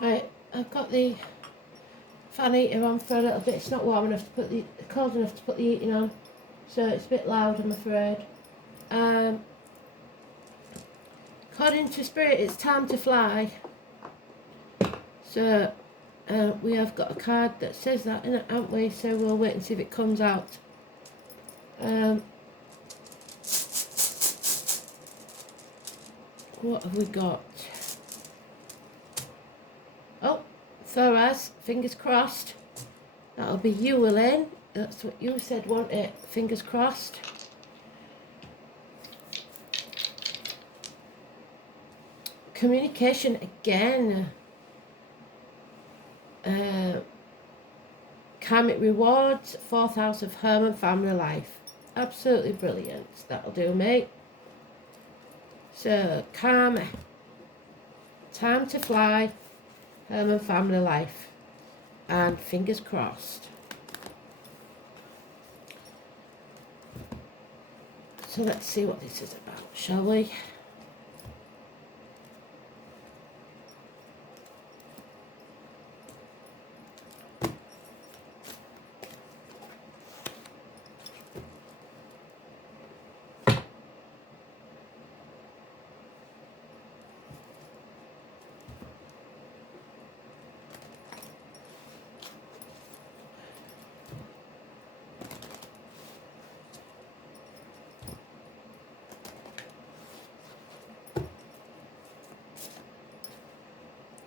Right, I've got the fan heater on for a little bit. It's not warm enough to put the cold enough to put the heating on, so it's a bit loud, I'm afraid. According to Spirit, it's time to fly. So we have got a card that says that in it, haven't we? So we'll wait and see if it comes out. What have we got? Oh, Thoraz, fingers crossed. That'll be you, Elaine. That's what you said, wasn't it? Fingers crossed. Communication again. Karmic rewards, 4th house of home and family life. Absolutely brilliant. That'll do, mate. So, karma. Time to fly, home and family life. And fingers crossed. So let's see what this is about, shall we?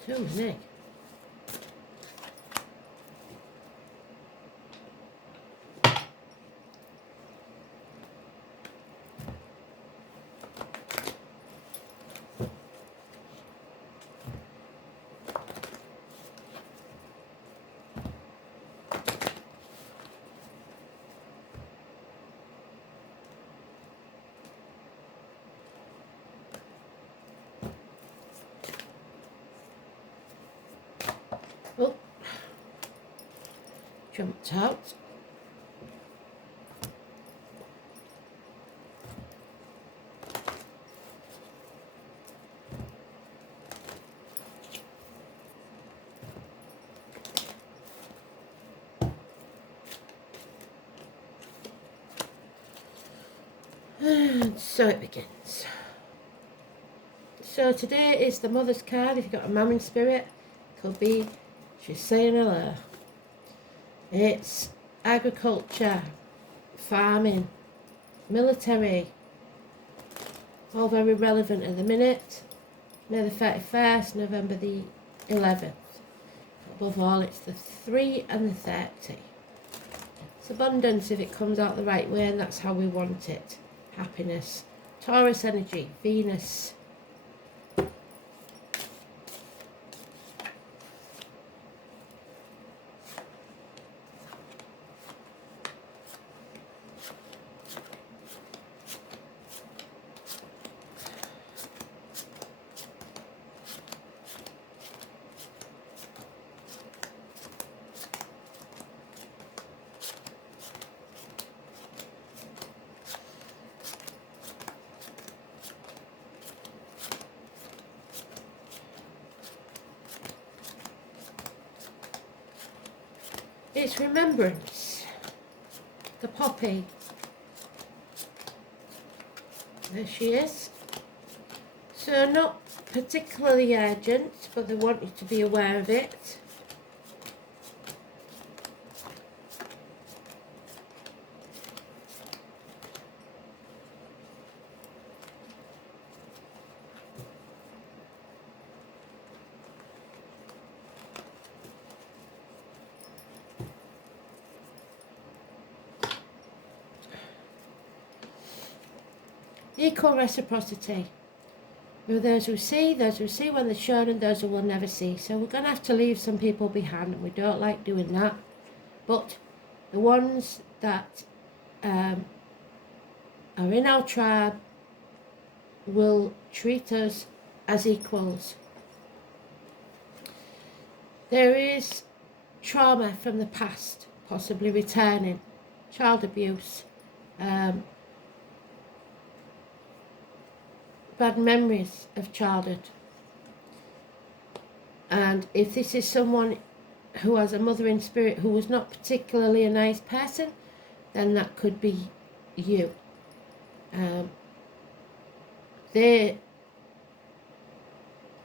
Too many. Oh, jumped out. And so it begins. So today is the mother's card. If you've got a mum in spirit, could be she's saying hello. It's agriculture, farming, military, all very relevant at the minute. May the 31st, November the 11th. Above all, it's the 3 and the 30. It's abundance if it comes out the right way, and that's how we want it. Happiness. Taurus energy, Venus. It's remembrance. The poppy. There she is. So not particularly urgent, but they want you to be aware of it. Equal reciprocity. There are those who see when they're shown, and those who will never see. So we're going to have to leave some people behind, and we don't like doing that. But the ones that are in our tribe will treat us as equals. There is trauma from the past, possibly returning, child abuse, bad memories of childhood. And if this is someone who has a mother in spirit who was not particularly a nice person, then that could be you. They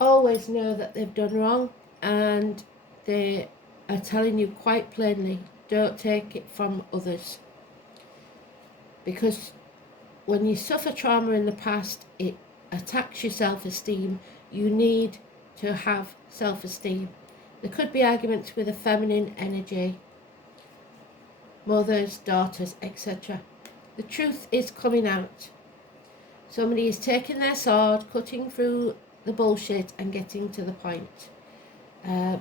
always know that they've done wrong, and they are telling you quite plainly, don't take it from others. Because when you suffer trauma in the past, it attacks your self-esteem. You need to have self-esteem. There could be arguments with a feminine energy, mothers, daughters, etc. The truth is coming out. Somebody is taking their sword, cutting through the bullshit and getting to the point.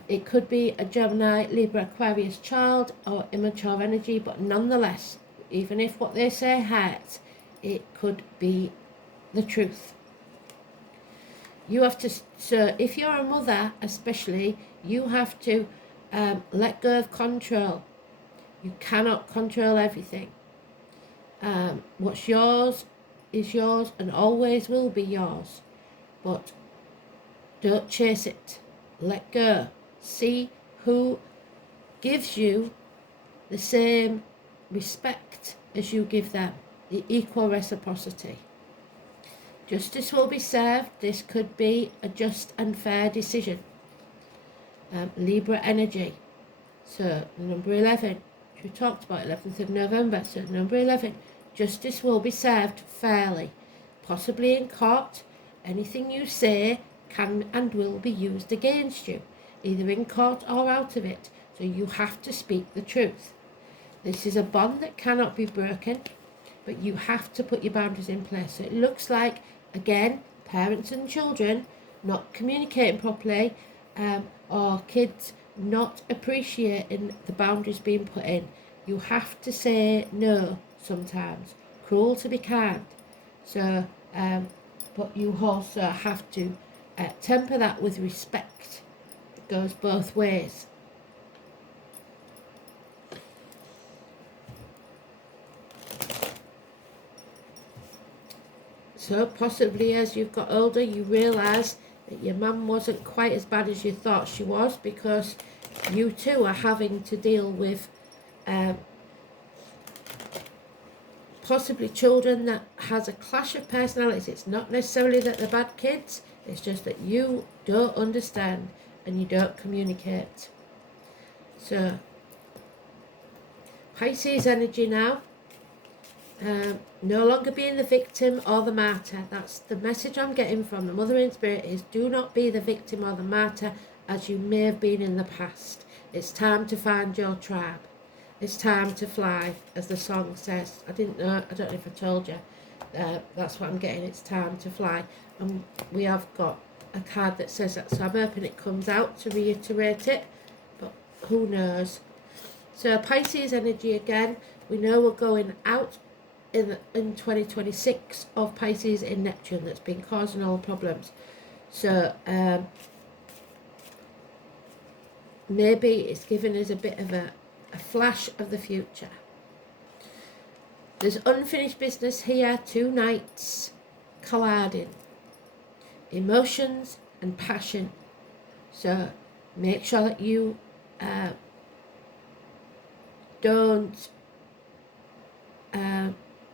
It could be a Gemini, Libra, Aquarius child or immature energy, but nonetheless, even if what they say hurts, it could be the truth. You have to, so if you're a mother especially, you have to let go of control. You cannot control everything. What's yours is yours and always will be yours. But don't chase it. Let go. See who gives you the same respect as you give them. The equal reciprocity. Justice will be served. This could be a just and fair decision. Libra energy. So number 11. We talked about 11th of November. So number 11. Justice will be served fairly. Possibly in court. Anything you say can and will be used against you, either in court or out of it. So you have to speak the truth. This is a bond that cannot be broken, but you have to put your boundaries in place. So it looks like, again, parents and children not communicating properly, or kids not appreciating the boundaries being put in. You have to say no sometimes. Cruel to be kind. So, but you also have to temper that with respect. It goes both ways. So possibly as you've got older, you realise that your mum wasn't quite as bad as you thought she was, because you too are having to deal with possibly children that has a clash of personalities. It's not necessarily that they're bad kids, it's just that you don't understand and you don't communicate. So Pisces energy now. No longer being the victim or the martyr. That's the message I'm getting from the Mother in Spirit, is do not be the victim or the martyr as you may have been in the past. It's time to find your tribe. It's time to fly, as the song says. I don't know if I told you. That's what I'm getting. It's time to fly. And we have got a card that says that, so I'm hoping it comes out to reiterate it, but who knows. So Pisces energy again. We know we're going out in 2026 of Pisces in Neptune that's been causing all the problems. So maybe it's given us a bit of a flash of the future. There's unfinished business here, 2 knights colliding. Emotions and passion. So make sure that you don't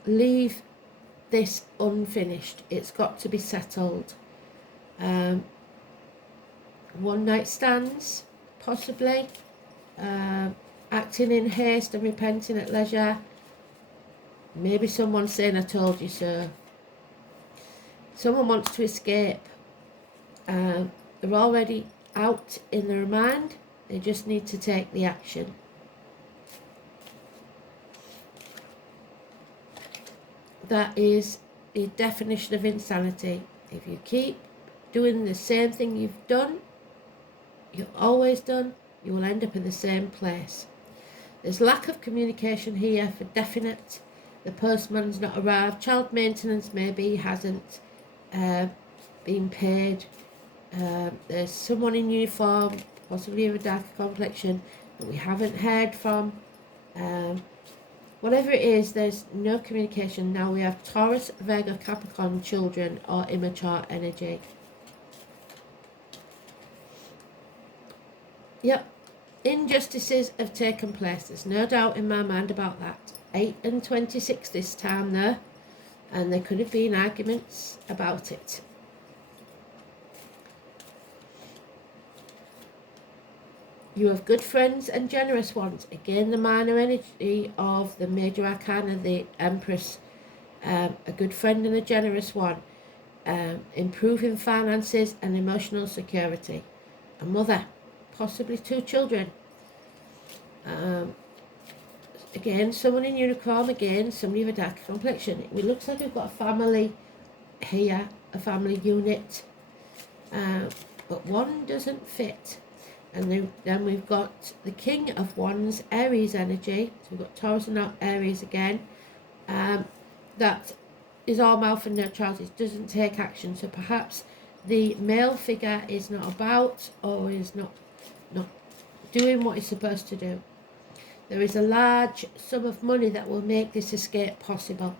leave this unfinished. It's got to be settled. One night stands, possibly. Acting in haste and repenting at leisure. Maybe someone saying I told you so. Someone wants to escape. They're already out in their mind. They just need to take the action. That is the definition of insanity. If you keep doing the same thing you've always done, you will end up in the same place. There's lack of communication here for definite. The postman's not arrived. Child maintenance maybe hasn't been paid. There's someone in uniform, possibly of a darker complexion, that we haven't heard from. Whatever it is, there's no communication. Now we have Taurus, Virgo, Capricorn, children or immature energy. Yep, injustices have taken place. There's no doubt in my mind about that. 8 and 26 this time there, and there could have been arguments about it. You have good friends and generous ones. Again, the minor energy of the major arcana, the Empress. A good friend and a generous one. Improving finances and emotional security. A mother, possibly 2 children. Again, someone in uniform. Again, somebody with a dark complexion. It looks like we've got a family here, a family unit. But one doesn't fit. And then we've got the King of Wands, Aries energy. So we've got Taurus and Aries again. That is all mouth and no trousers, doesn't take action. So perhaps the male figure is not about, or is not doing what he's supposed to do. There is a large sum of money that will make this escape possible.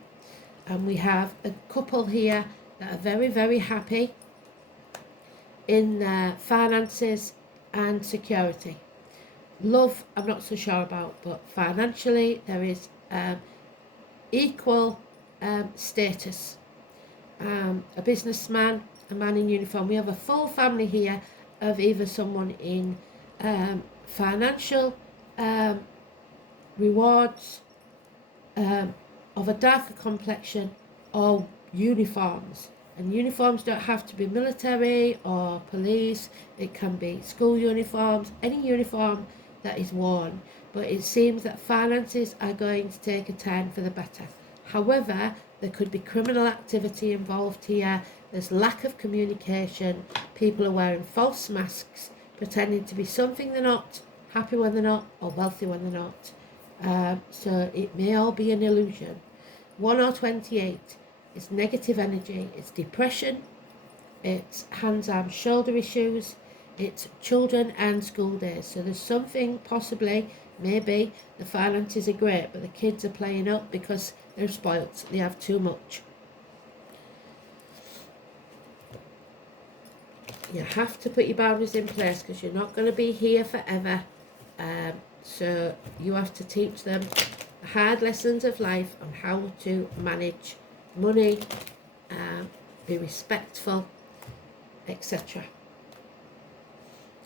And we have a couple here that are very, very happy in their finances and security. Love, I'm not so sure about, but financially there is equal status. A businessman, a man in uniform. We have a full family here of either someone in financial rewards, of a darker complexion, or uniforms. And uniforms don't have to be military or police. It can be school uniforms, any uniform that is worn. But it seems that finances are going to take a turn for the better. However, there could be criminal activity involved here. There's lack of communication. People are wearing false masks, pretending to be something they're not, happy when they're not, or wealthy when they're not. So it may all be an illusion. 1 or 28. It's negative energy. It's depression. It's hands, arms, shoulder issues. It's children and school days. So there's something, possibly, maybe, the finances are great, but the kids are playing up because they're spoilt. They have too much. You have to put your boundaries in place because you're not going to be here forever. So you have to teach them the hard lessons of life on how to manage money, be respectful, etc.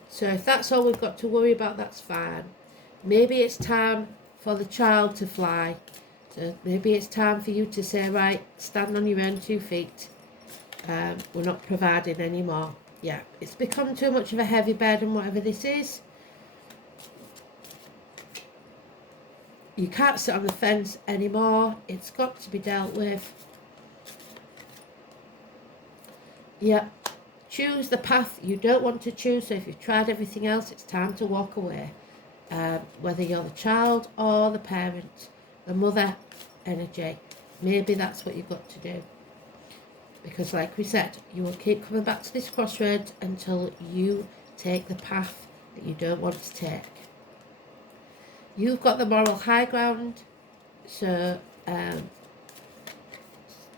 So if that's all we've got to worry about, that's fine. Maybe it's time for the child to fly. So maybe it's time for you to say, right, stand on your own 2 feet. We're not providing anymore. Yeah, it's become too much of a heavy burden, whatever this is. You can't sit on the fence anymore. It's got to be dealt with. Yeah, choose the path you don't want to choose. So if you've tried everything else, it's time to walk away. Whether you're the child or the parent, the mother energy, maybe that's what you've got to do. Because like we said, you will keep coming back to this crossroads until you take the path that you don't want to take. You've got the moral high ground, so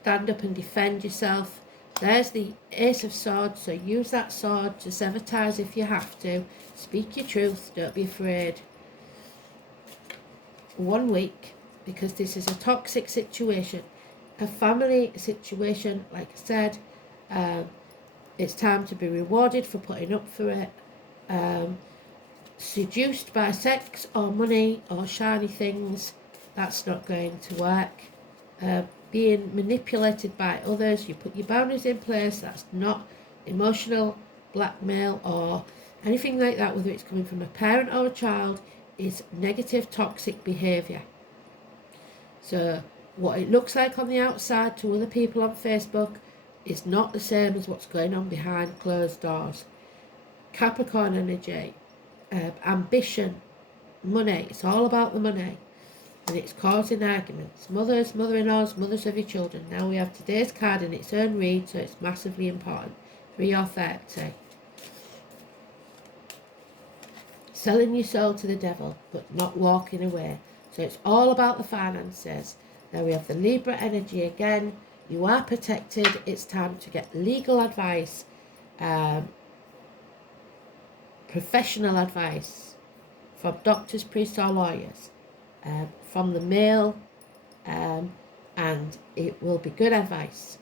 stand up and defend yourself. There's the Ace of Swords, so use that sword to sever ties if you have to. Speak your truth, don't be afraid. 1 week, because this is a toxic situation. A family situation, like I said, it's time to be rewarded for putting up for it. Seduced by sex or money or shiny things, that's not going to work. Being manipulated by others, you put your boundaries in place. That's not emotional blackmail or anything like that, whether it's coming from a parent or a child, is negative toxic behaviour. So what it looks like on the outside to other people on Facebook is not the same as what's going on behind closed doors. Capricorn energy, ambition, money, it's all about the money, and it's causing arguments. Mothers, mother-in-laws, mothers of your children. Now we have today's card in its own read, so it's massively important. 3 or 30. Selling your soul to the devil, but not walking away. So it's all about the finances. Now we have the Libra energy again. You are protected. It's time to get legal advice. professional advice from doctors, priests or lawyers, from the male, and it will be good advice.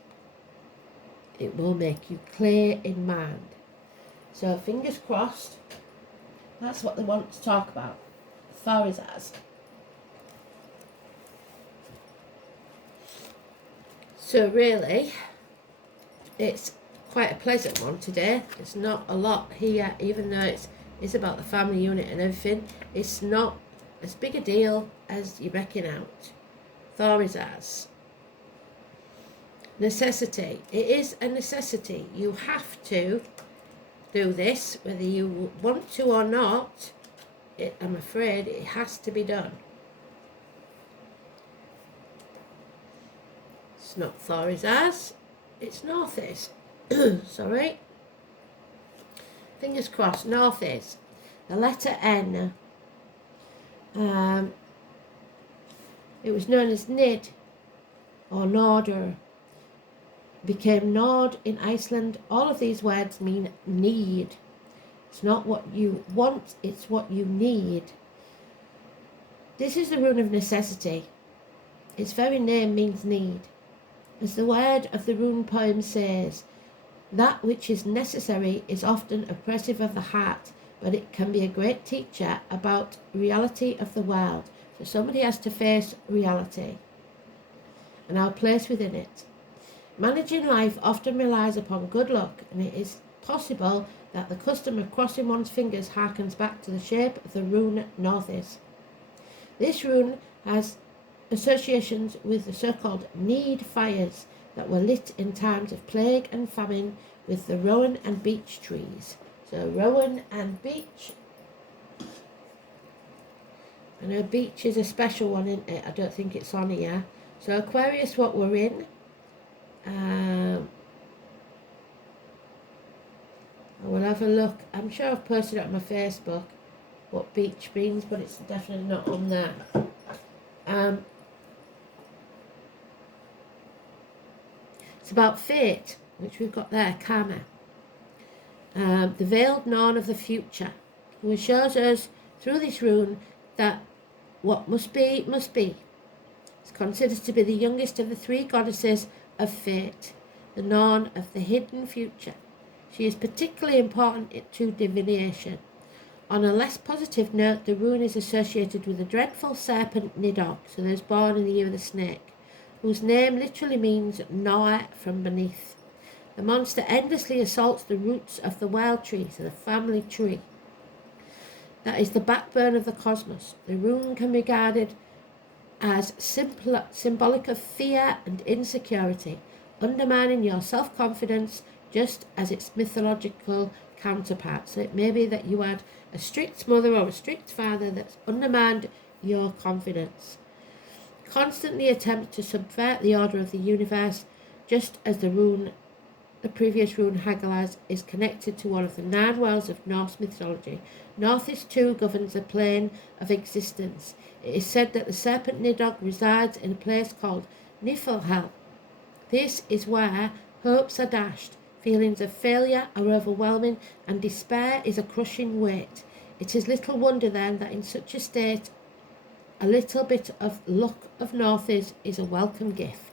It will make you clear in mind. So fingers crossed, that's what they want to talk about. Thoris has. So really, it's quite a pleasant one today. There's not a lot here, even though it's about the family unit and everything. It's not as big a deal as you reckon out. Thoris has. Necessity. It is a necessity. You have to do this, whether you want to or not. I'm afraid it has to be done. It's not Thoris as, it's North is. Sorry. Fingers crossed, North is. The letter N. It was known as Nid or Norder. Became Nord in Iceland. All of these words mean need. It's not what you want, it's what you need. This is the rune of necessity. Its very name means need. As the word of the rune poem says, that which is necessary is often oppressive of the heart, but it can be a great teacher about reality of the world. So somebody has to face reality and our place within it. Managing life often relies upon good luck, and it is possible that the custom of crossing one's fingers harkens back to the shape of the rune Northis. This rune has associations with the so-called need fires that were lit in times of plague and famine with the rowan and beech trees. So rowan and beech. I know beech is a special one, isn't it? I don't think it's on here. So Aquarius, what we're in. I will have a look. I'm sure I've posted it on my Facebook what beech means, but it's definitely not on there. It's about fate, which we've got there, karma. The veiled Norn of the future, who shows us through this rune that what must be, must be. It's considered to be the youngest of the three goddesses of fate, the Norn of the hidden future. She is particularly important to divination. On a less positive note, the rune is associated with the dreadful serpent Nidog, so those born in the year of the snake, whose name literally means gnawer from beneath. The monster endlessly assaults the roots of the wild tree, so the family tree. That is the backbone of the cosmos. The rune can be regarded as symbolic of fear and insecurity, undermining your self-confidence just as its mythological counterpart. So it may be that you had a strict mother or a strict father that's undermined your confidence. Constantly attempt to subvert the order of the universe, just as the previous rune Hagalaz is connected to one of the 9 worlds of Norse mythology. Northis too governs the plane of existence. It is said that the serpent Nidog resides in a place called Niflhel. This is where hopes are dashed, feelings of failure are overwhelming, and despair is a crushing weight. It is little wonder then that in such a state, a little bit of luck of Northis is a welcome gift.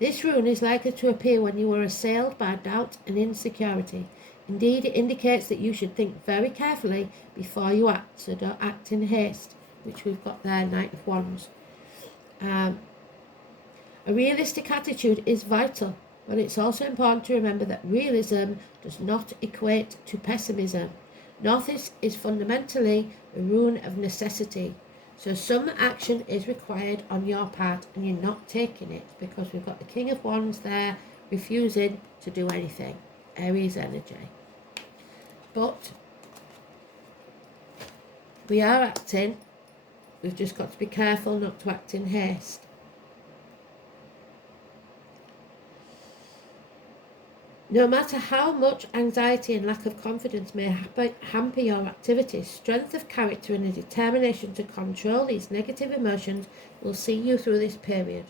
This rune is likely to appear when you are assailed by doubt and insecurity. Indeed, it indicates that you should think very carefully before you act, so don't act in haste, which we've got there, Knight of Wands. A realistic attitude is vital, but it's also important to remember that realism does not equate to pessimism. Northis is fundamentally a rune of necessity, so some action is required on your part and you're not taking it because we've got the King of Wands there refusing to do anything. Aries energy. But we are acting. We've just got to be careful not to act in haste. No matter how much anxiety and lack of confidence may hamper your activities, strength of character and a determination to control these negative emotions will see you through this period.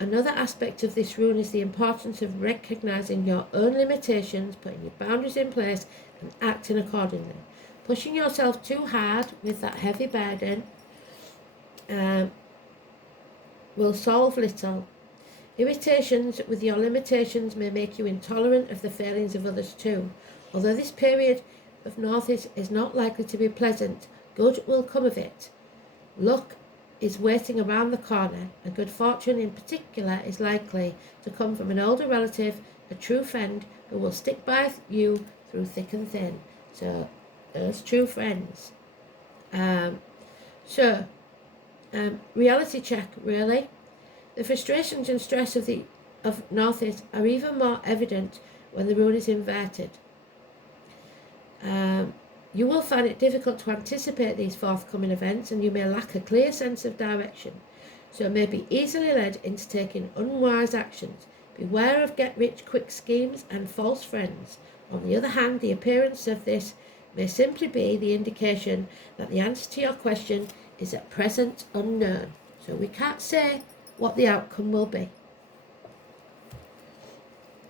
Another aspect of this rune is the importance of recognizing your own limitations, putting your boundaries in place, and acting accordingly. Pushing yourself too hard with that heavy burden will solve little. Irritations with your limitations may make you intolerant of the failings of others too. Although this period of North is not likely to be pleasant, good will come of it. Luck is waiting around the corner, and good fortune in particular is likely to come from an older relative, a true friend who will stick by you through thick and thin. So, those true friends. Reality check, really. The frustrations and stress of Northeast are even more evident when the rune is inverted. You will find it difficult to anticipate these forthcoming events, and you may lack a clear sense of direction, so may be easily led into taking unwise actions. Beware of get-rich-quick schemes and false friends. On the other hand, the appearance of this may simply be the indication that the answer to your question is at present unknown, so we can't say what the outcome will be.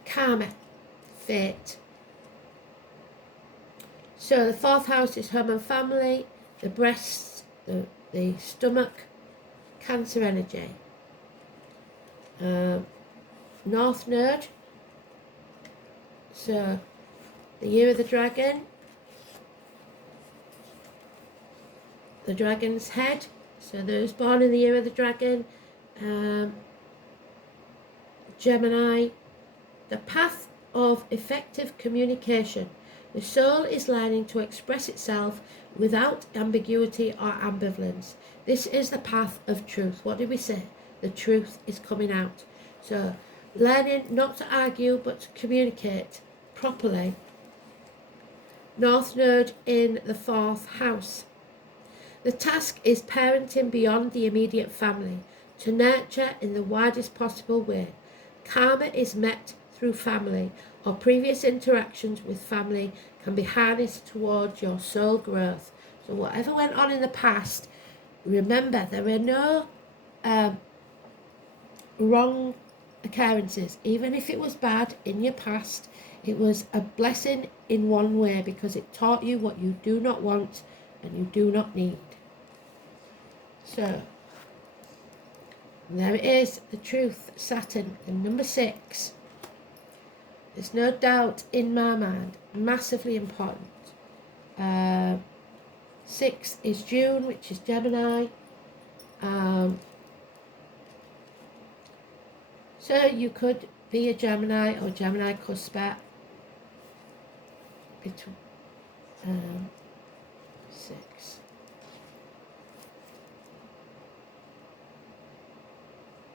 Karma, fate. So the fourth house is home and family, the breasts, the stomach, Cancer energy. North Node. So the year of the dragon, the dragon's head. So those born in the year of the dragon, Gemini, the path of effective communication. The soul is learning to express itself without ambiguity or ambivalence. This is the path of truth. What did we say? The truth is coming out. So, learning not to argue but to communicate properly. North Node in the fourth house. The task is parenting beyond the immediate family, to nurture in the widest possible way. Karma is met through family, or previous interactions with family can be harnessed towards your soul growth. So whatever went on in the past, remember there are no wrong occurrences. Even if it was bad in your past, it was a blessing in one way because it taught you what you do not want and you do not need. So there it is, the truth, Saturn, and number 6. There's no doubt in my mind, massively important. 6 is June, which is Gemini. So you could be a Gemini or Gemini cusper. 6.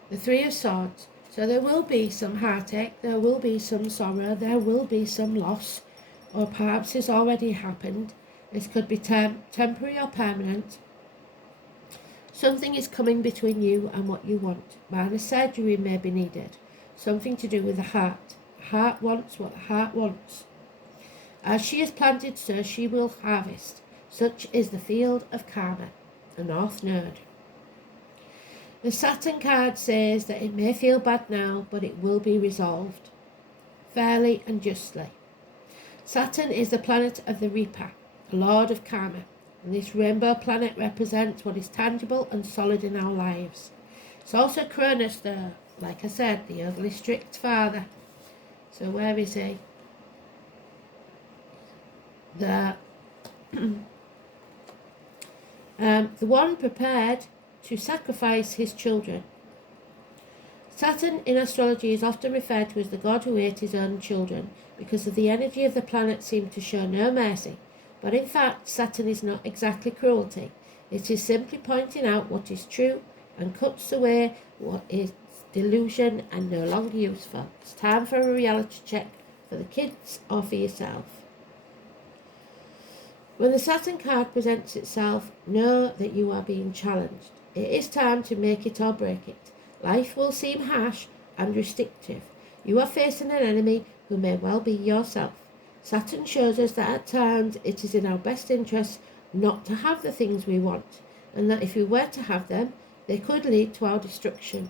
The Three of Swords. So there will be some heartache, there will be some sorrow, there will be some loss, or perhaps it's already happened. This could be temporary or permanent. Something is coming between you and what you want. Minor surgery may be needed. Something to do with the heart. The heart wants what the heart wants. As she is planted, so she will harvest. Such is the field of karma, the North Node. The Saturn card says that it may feel bad now, but it will be resolved fairly and justly. Saturn is the planet of the Reaper, the Lord of Karma, and this rainbow planet represents what is tangible and solid in our lives. It's also Cronus, though, like I said, the overly strict father. So where is he? The one prepared to sacrifice his children. Saturn in astrology is often referred to as the god who ate his own children because of the energy of the planet seemed to show no mercy. But in fact, Saturn is not exactly cruelty. It is simply pointing out what is true and cuts away what is delusion and no longer useful. It's time for a reality check for the kids or for yourself. When the Saturn card presents itself, know that you are being challenged. It is time to make it or break it. Life will seem harsh and restrictive. You are facing an enemy who may well be yourself. Saturn shows us that at times it is in our best interest not to have the things we want, and that if we were to have them, they could lead to our destruction.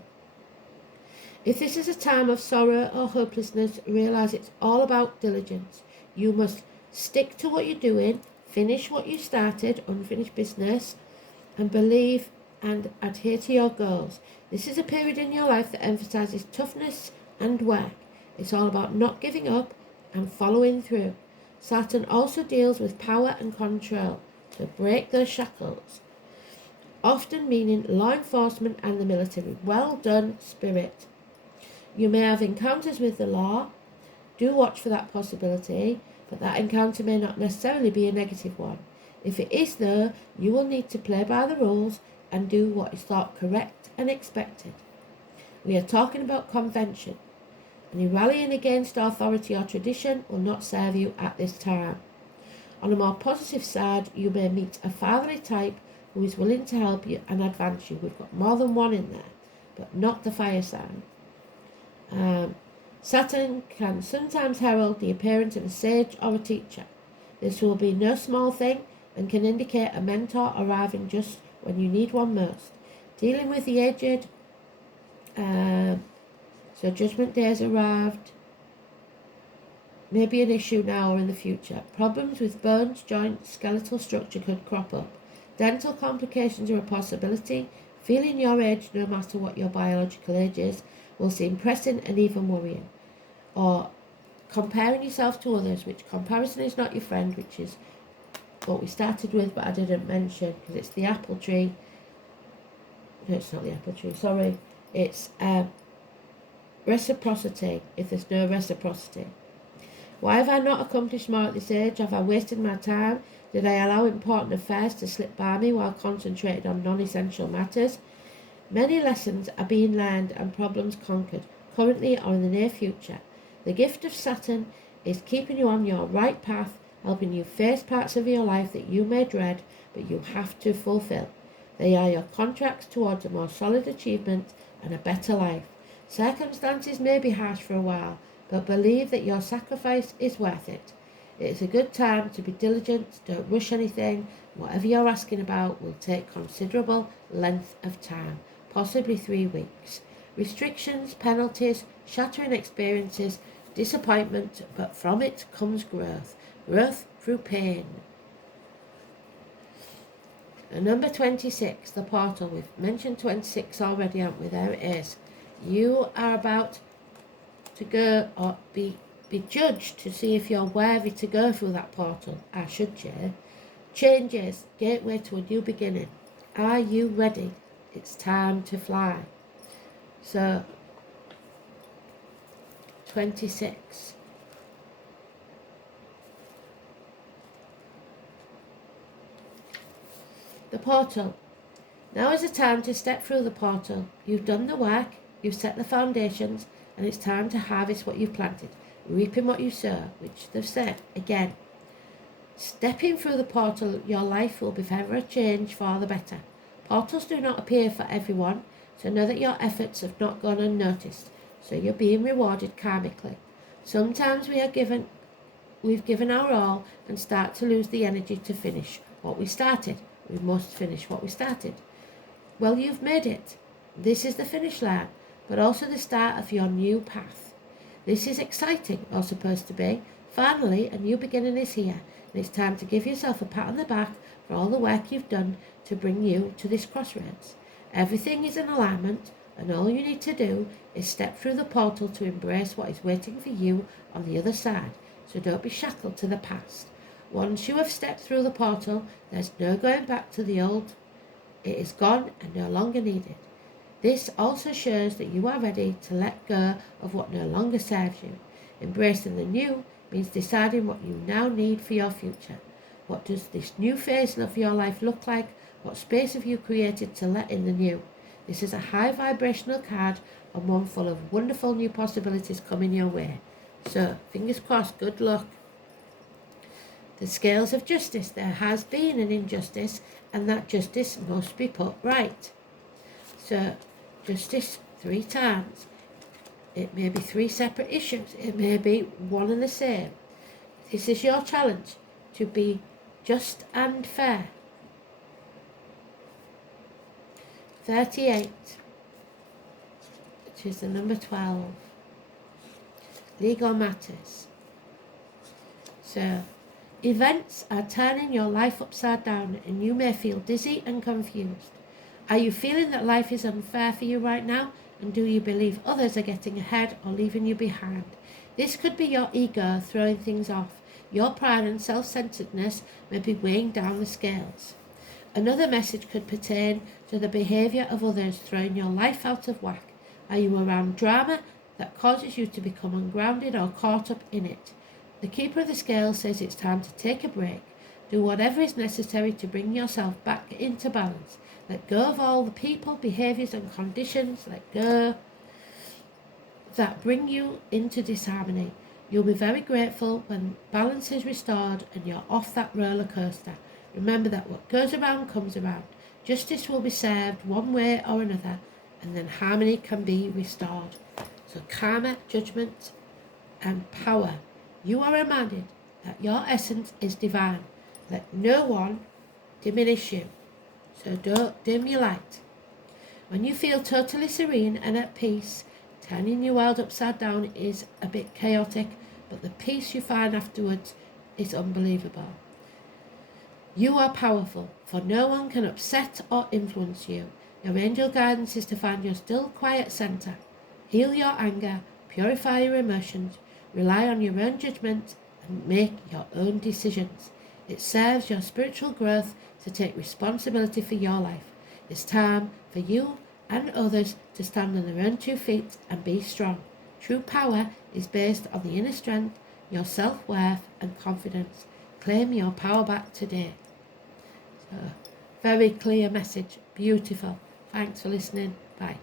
If this is a time of sorrow or hopelessness, realise it's all about diligence. You must stick to what you're doing, finish what you started, unfinished business, and believe and adhere to your goals. This is a period in your life that emphasises toughness and work. It's all about not giving up and following through. Saturn also deals with power and control, to break those shackles, often meaning law enforcement and the military. Well done, Spirit. You may have encounters with the law. Do watch for that possibility, but that encounter may not necessarily be a negative one. If it is, though, you will need to play by the rules and do what is thought correct and expected. We are talking about convention. Any rallying against authority or tradition will not serve you at this time. On a more positive side, you may meet a fatherly type who is willing to help you and advance you. We've got more than one in there, but not the fire sign. Saturn can sometimes herald the appearance of a sage or a teacher. This will be no small thing and can indicate a mentor arriving just when you need one most. Dealing with the aged, so Judgment Day has arrived, may be an issue now or in the future. Problems with bones, joints, skeletal structure could crop up. Dental complications are a possibility. Feeling your age, no matter what your biological age is, will seem pressing and even worrying. Or comparing yourself to others, which comparison is not your friend, which is what we started with, but I didn't mention because it's the apple tree. No, it's not the apple tree, sorry. It's reciprocity, if there's no reciprocity. Why have I not accomplished more at this age? Have I wasted my time? Did I allow important affairs to slip by me while concentrated on non-essential matters? Many lessons are being learned and problems conquered, currently or in the near future. The gift of Saturn is keeping you on your right path, helping you face parts of your life that you may dread, but you have to fulfill. They are your contracts towards a more solid achievement and a better life. Circumstances may be harsh for a while, but believe that your sacrifice is worth it. It is a good time to be diligent, don't rush anything. Whatever you're asking about will take considerable length of time, possibly 3 weeks. Restrictions, penalties, shattering experiences, disappointment, but from it comes growth. Growth through pain. And number 26, the portal. We've mentioned 26 already, haven't we? There it is. You are about to go or be judged to see if you're worthy to go through that portal. Should you? Changes, gateway to a new beginning. Are you ready? It's time to fly. So, 26. The portal. Now is the time to step through the portal. You've done the work, you've set the foundations, and it's time to harvest what you've planted, reaping what you sow, which they've said again. Stepping through the portal, your life will be forever a change for the better. Portals do not appear for everyone, so know that your efforts have not gone unnoticed, so you're being rewarded karmically. Sometimes we've given our all and start to lose the energy to finish what we started. We must finish what we started. Well, you've made it. This is the finish line, but also the start of your new path. This is exciting, or supposed to be. Finally, a new beginning is here, and it's time to give yourself a pat on the back for all the work you've done to bring you to this crossroads. Everything is in alignment, and all you need to do is step through the portal to embrace what is waiting for you on the other side, so don't be shackled to the past. Once you have stepped through the portal, there's no going back to the old. It is gone and no longer needed. This also shows that you are ready to let go of what no longer serves you. Embracing the new means deciding what you now need for your future. What does this new phase of your life look like? What space have you created to let in the new? This is a high vibrational card and one full of wonderful new possibilities coming your way. So, fingers crossed, good luck. The scales of justice. There has been an injustice, and that justice must be put right. So, justice 3 times. It may be 3 separate issues. It may be one and the same. This is your challenge, to be just and fair. 38. which is the number 12. Legal matters. So, events are turning your life upside down and you may feel dizzy and confused. Are you feeling that life is unfair for you right now? And do you believe others are getting ahead or leaving you behind? This could be your ego throwing things off. Your pride and self-centeredness may be weighing down the scales. Another message could pertain to the behaviour of others throwing your life out of whack. Are you around drama that causes you to become ungrounded or caught up in it? The keeper of the scales says it's time to take a break. Do whatever is necessary to bring yourself back into balance. Let go of all the people, behaviours and conditions. Let go that bring you into disharmony. You'll be very grateful when balance is restored and you're off that roller coaster. Remember that what goes around comes around. Justice will be served one way or another, and then harmony can be restored. So karma, judgment and power. You are reminded that your essence is divine. Let no one diminish you. So don't dim your light. When you feel totally serene and at peace, turning your world upside down is a bit chaotic, but the peace you find afterwards is unbelievable. You are powerful, for no one can upset or influence you. Your angel guidance is to find your still, quiet centre. Heal your anger, purify your emotions, rely on your own judgment, and make your own decisions. It serves your spiritual growth to take responsibility for your life. It's time for you and others to stand on their own 2 feet and be strong. True power is based on the inner strength, your self-worth and confidence. Claim your power back today. So, very clear message. Beautiful. Thanks for listening. Bye.